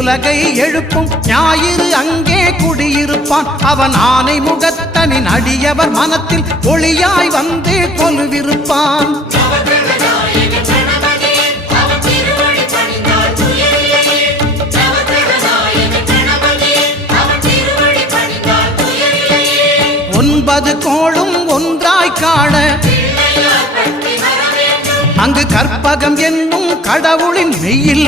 உலகை எழுப்பும் ஞாயிறு அங்கே குடியிருப்பான். அவன் ஆனை முகத்தனின் அடியவர் மனத்தில் ஒளியாய் வந்து கொலுவிருப்பான். ஒன்பது கோளும் ஒன்றாய் காண அங்கு கற்பகம் என்னும் கடவுளின் மெய்யில்